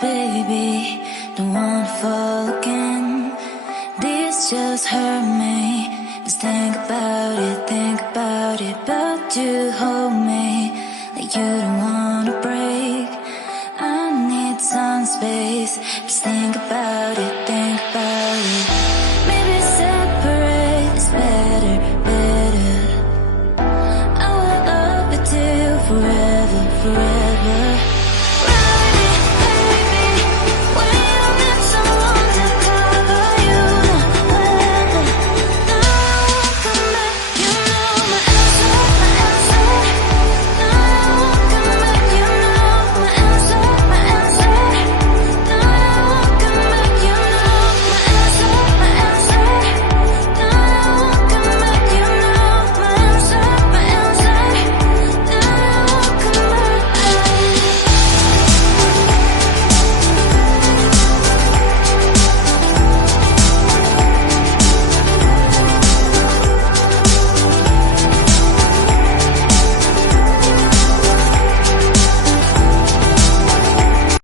baby, don't wanna fall again. This just hurt me. Just think about it, but you hold me like you don't wanna break. I need some space. Just think about it, Maybe separate is better, better. I will love you till forever, forever.